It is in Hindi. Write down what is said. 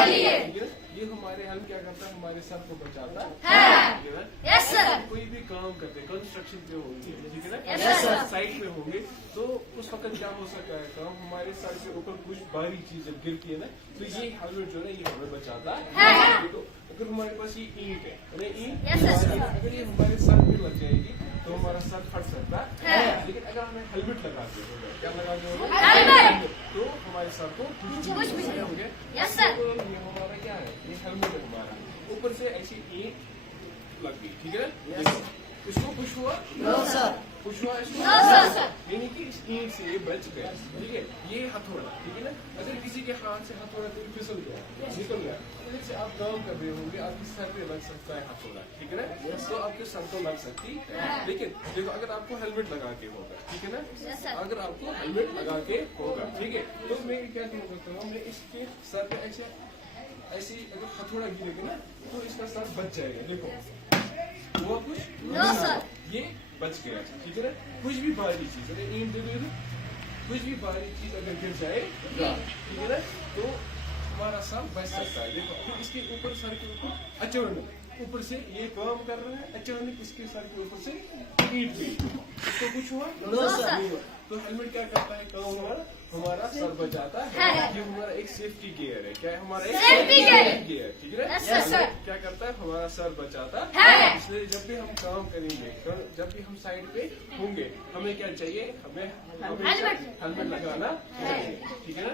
ये हमारे हेल्प क्या करता है, हमारे सर को बचाता है। ठीक है ना। Yes sir. कोई भी काम करते, कंस्ट्रक्शन पे होंगे, ठीक है ना, यस सर। साइड पे होंगे, तो उस वक्त क्या हो सकता है काम, हमारे सर के ऊपर कुछ भारी चीज जब गिरती है ना, तो ये हेलमेट जो है ये हमें बचाता है। तो अगर हमारे पास ये ईंट है, ईंट अगर ये हमारे सर पे लग जाएगी तो हमारा सर फट सकता है। लेकिन अगर हमें हेलमेट लगाते होगा, क्या लगाते होगा, तो हमारे सर को कुछ भी नहीं होंगे। Yes sir. तो ये हमारा क्या है, ये हेलमेट है हमारा, ऊपर से ऐसी ईंट लग गई, ठीक है ना, इसको कुछ हुआ, कुछ हुआ इसको, यानी कि इस ईंट से ये बच गया, ठीक है। ये हथौड़ा, ठीक है ना, अगर किसी के हाथ से हथौड़ा कोई फिसल गया, निकल गया, तो जैसे आप काम कर रहे होंगे, आपके सर पे लग सकता है हथौड़ा, ठीक है ना, तो आपके सर को लग सकती है। लेकिन देखो अगर आपको हेलमेट लगा के होगा, ठीक है ना, अगर आपको हेलमेट लगा के होगा, ठीक है, तो मैं क्या करता हूँ, मैं इसके सर पे ऐसे अगर हथौड़ा गिरेगा ना, तो इसका सर बच जाएगा। देखो हुआ कुछ, ये बच गया, ठीक है ना। कुछ भी भारी चीज, अगर ईंट दे दो, कुछ भी भारी चीज अगर गिर जाए, ठीक है ना, तो हमारा सर बच सकता है। देखो फिर इसके ऊपर, सर के ऊपर अचानक ऊपर से ये काम कर रहा है, अचानक इसके सर के ऊपर से ईंट गई, इसको कुछ हुआ, नहीं हुआ। तो हेलमेट क्या करता है काम, हमारा सर बचाता है। ये हमारा एक सेफ्टी गियर है, क्या है हमारा एक सेफ्टी गियर, ठीक है ना। क्या करता है, हमारा सर बचाता है। इसलिए जब भी हम काम करेंगे, जब भी हम साइड पे होंगे, हमें क्या चाहिए, हमें हेलमेट लगाना चाहिए, ठीक है ना।